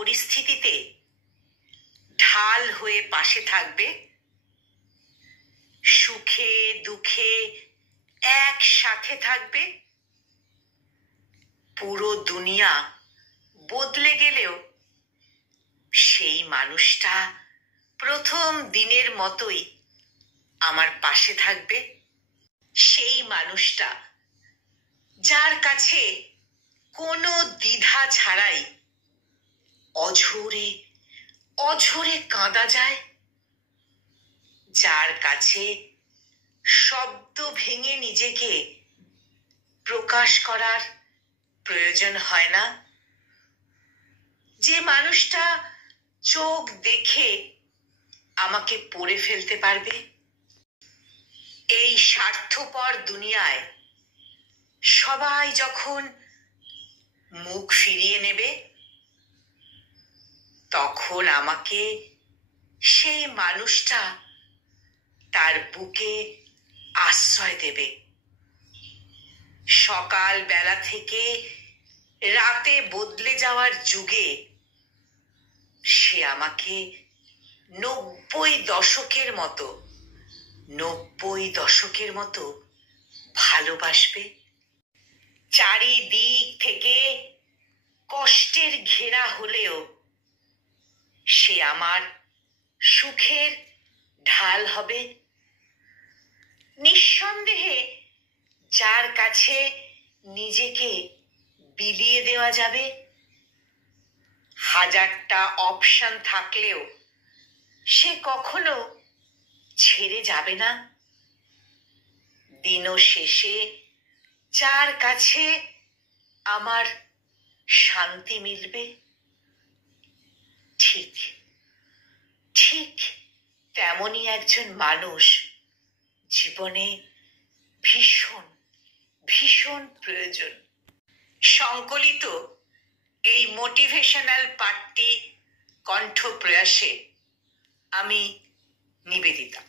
পরিস্থিতিতে ঢাল হয়ে পাশে থাকবে, সুখে দুঃখে একসাথে থাকবে। পুরো দুনিয়া বদলে গেলেও সেই মানুষটা প্রথম দিনের মতোই আমার পাশে থাকবে। সেই মানুষটা যার কাছে কোনো দ্বিধা ছাড়াই অঝোরে অঝোরে কাঁদা যায়, যার কাছে শব্দ ভেঙে নিজেকে প্রকাশ করার প্রয়োজন হয় না, যে মানুষটা চোখ দেখে আমাকে পড়ে ফেলতে পারবে। এই স্বার্থপর দুনিয়ায় সবাই যখন মুখ ফিরিয়ে নেবে, তখন আমাকে সেই মানুষটা তার বুকে আশ্রয় দেবে। সকাল বেলা থেকে রাতে বদলে যাওয়ার যুগে সে আমাকে 90 দশকের মতো ভালোবাসবে। চারিদিক থেকে কষ্টের ঘেরা হলেও সে আমার সুখের ঢাল হবে। নিঃসন্দেহে যার কাছে নিজেকে বিলিয়ে দেওয়া যাবে, হাজারটা অপশন থাকলেও সে কখনো ছেড়ে যাবে না। দিন শেষে যার কাছে আমার শান্তি মিলবে, ঠিক ঠিক তেমনই একজন মানুষ জীবনে ভীষণ ভীষণ প্রয়োজন। সংকলিত এই মোটিভেশনাল পাঠটি কণ্ঠ প্রয়াসে আমি নিবেদিতা।